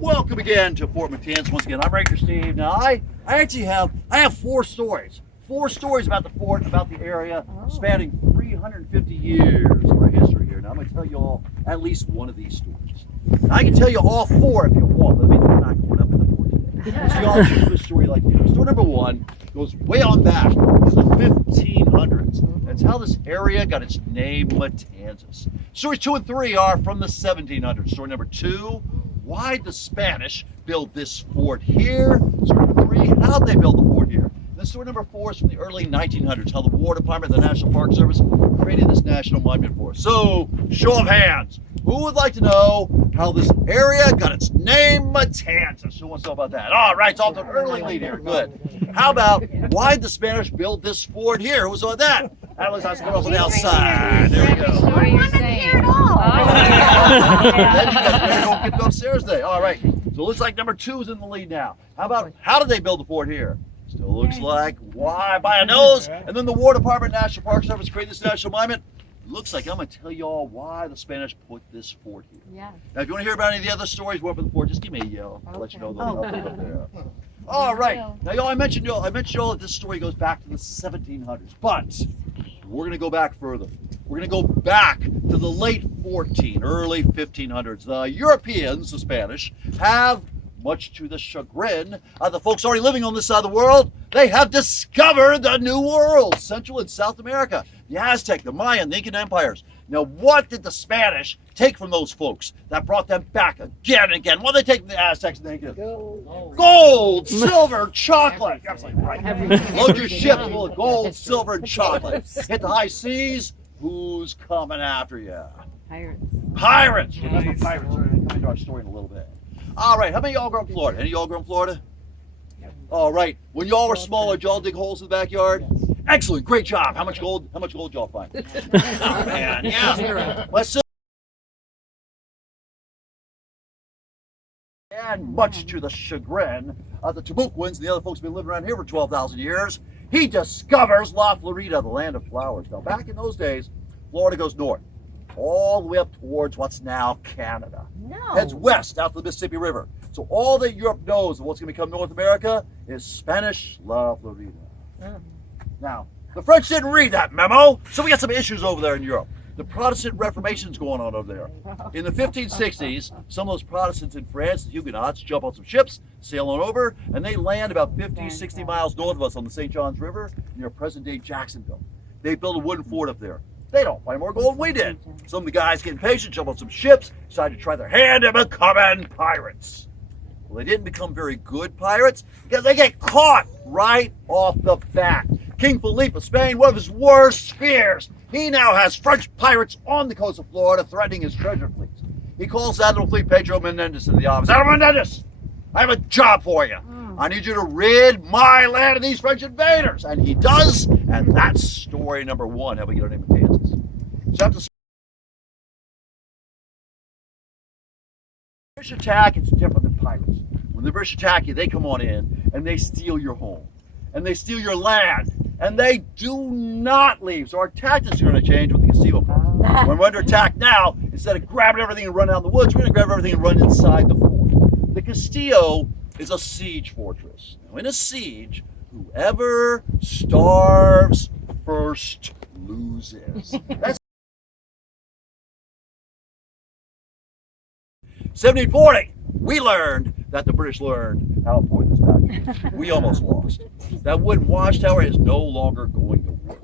Welcome again to Fort Matanzas. Once again, I'm Ranger Steve. Now, I actually have four stories. Four stories about the fort, about the area, spanning 350 years of our history here. Now, I'm going to tell you all at least one of these stories. Now, I can tell you all four if you want, but I mean, we're not going up in the fort today. So y'all choose which story you like to hear. Story number one goes way on back to the 1500s. That's how this area got its name, Matanzas. Stories 2 and 3 are from the 1700s. Story number 2, why'd the Spanish build this fort here? Story number 3, how'd they build the fort here? And then story number 4 is from the early 1900s, how the War Department and the National Park Service created this national monument for us. So, show of hands, who would like to know how this area got its name, Matanzas? Who wants to know about that? All right, it's off to an early lead here, good. How about, why'd the Spanish build this fort here? Who's on that? That was us going over the outside. There we go. I wasn't here at all. Then you guys don't get to go upstairs today. All right. So it looks like number 2 is in the lead now. How about, how did they build the fort here? Still looks like, why, by a nose? And then the War Department, National Park Service created this national monument. Looks like I'm going to tell you all why the Spanish put this fort here. Yeah. Now, if you want to hear about any of the other stories more about the fort, just give me a yell. I'll let you know. I'll put it up there. All right. Now, y'all, I mentioned y'all that this story goes back to the 1700s, but we're going to go back further. We're going to go back to the late early 1500s. The Europeans, the Spanish, have, much to the chagrin of the folks already living on this side of the world, they have discovered the New World, Central and South America, the Aztec, the Mayan, the Incan empires. Now, what did the Spanish take from those folks that brought them back again and again? What did they take from the Aztecs and the Incans? Gold, silver, chocolate. Absolutely right. Load your ship full of gold, silver, and chocolate. Hit the high seas. Who's coming after you? Pirates. Pirates. Remember pirates. We're going to come into our story in a little bit. All right. How many of y'all grew up in Florida? Any of y'all grew up in Florida? All right. When y'all were smaller, did y'all dig holes in the backyard? Excellent. Great job. How much gold y'all find? Oh, man. Yeah. Let's see. And much to the chagrin of the Timucuans and the other folks who've been living around here for 12,000 years, he discovers La Florida, the land of flowers. Now, back in those days, Florida goes north, all the way up towards what's now Canada. No. Heads west out to the Mississippi River. So all that Europe knows of what's going to become North America is Spanish La Florida. Now, the French didn't read that memo, so we got some issues over there in Europe. The Protestant Reformation's going on over there. In the 1560s, some of those Protestants in France, the Huguenots, jump on some ships, sail on over, and they land about 50, 60 miles north of us on the St. Johns River near present-day Jacksonville. They built a wooden fort up there. They don't find more gold than we did. Some of the guys get impatient, jump on some ships, decide to try their hand at becoming pirates. Well, they didn't become very good pirates because they get caught right off the bat. King Philippe of Spain, one of his worst fears. He now has French pirates on the coast of Florida threatening his treasure fleets. He calls Admiral Fleet Pedro Menendez into the office. Admiral Menendez, I have a job for you. I need you to rid my land of these French invaders. And he does, and that's story number 1, how we get our name Matanzas. So after the British attack, it's different than pirates. When the British attack you, they come on in and they steal your home. And they steal your land. And they do not leave. So our tactics are going to change with the Castillo part. When we're under attack now, instead of grabbing everything and running out in the woods, we're going to grab everything and run inside the fort. The Castillo is a siege fortress. Now, in a siege, whoever starves first loses. That's 1740. We learned that the British learned how important this back. We almost lost. That wooden watchtower is no longer going to work.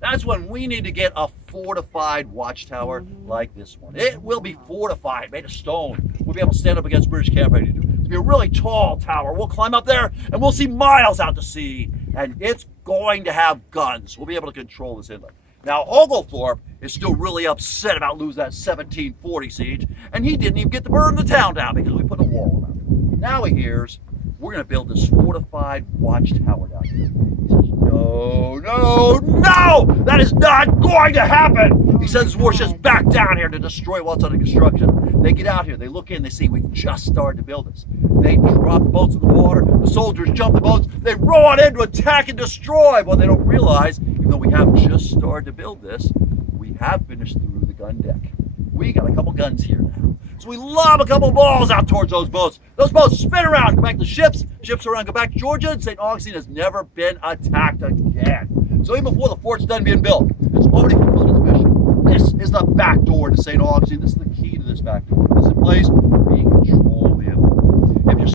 That's when we need to get a fortified watchtower like this one. It will be fortified, made of stone. We'll be able to stand up against British camp ready to do. It'll be a really tall tower. We'll climb up there and we'll see miles out to sea. And it's going to have guns. We'll be able to control this inlet. Now, Oglethorpe is still really upset about losing that 1740 siege, and he didn't even get to burn the town down because we put a wall around it. Now he hears we're going to build this fortified watchtower down here. He says, no, no, no! That is not going to happen! He sends his warships back down here to destroy what's under construction. They get out here, they look in, they see we've just started to build this. They drop the boats in the water, the soldiers jump the boats, they roll on in to attack and destroy. Well, they don't realize, even though we have just started to build this, we have finished through the gun deck. We got a couple guns here now. So we lob a couple balls out towards those boats. Those boats spin around, go back to ships. Ships around, go back to Georgia, and St. Augustine has never been attacked again. So even before the fort's done being built, it's already fulfilled its mission. This is the back door to St. Augustine. This is the key to this back door. This is a place we control the enemy. If you're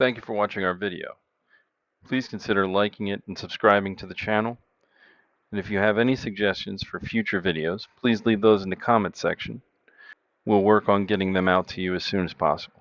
Thank you for watching our video. Please consider liking it and subscribing to the channel. And if you have any suggestions for future videos, please leave those in the comment section. We'll work on getting them out to you as soon as possible.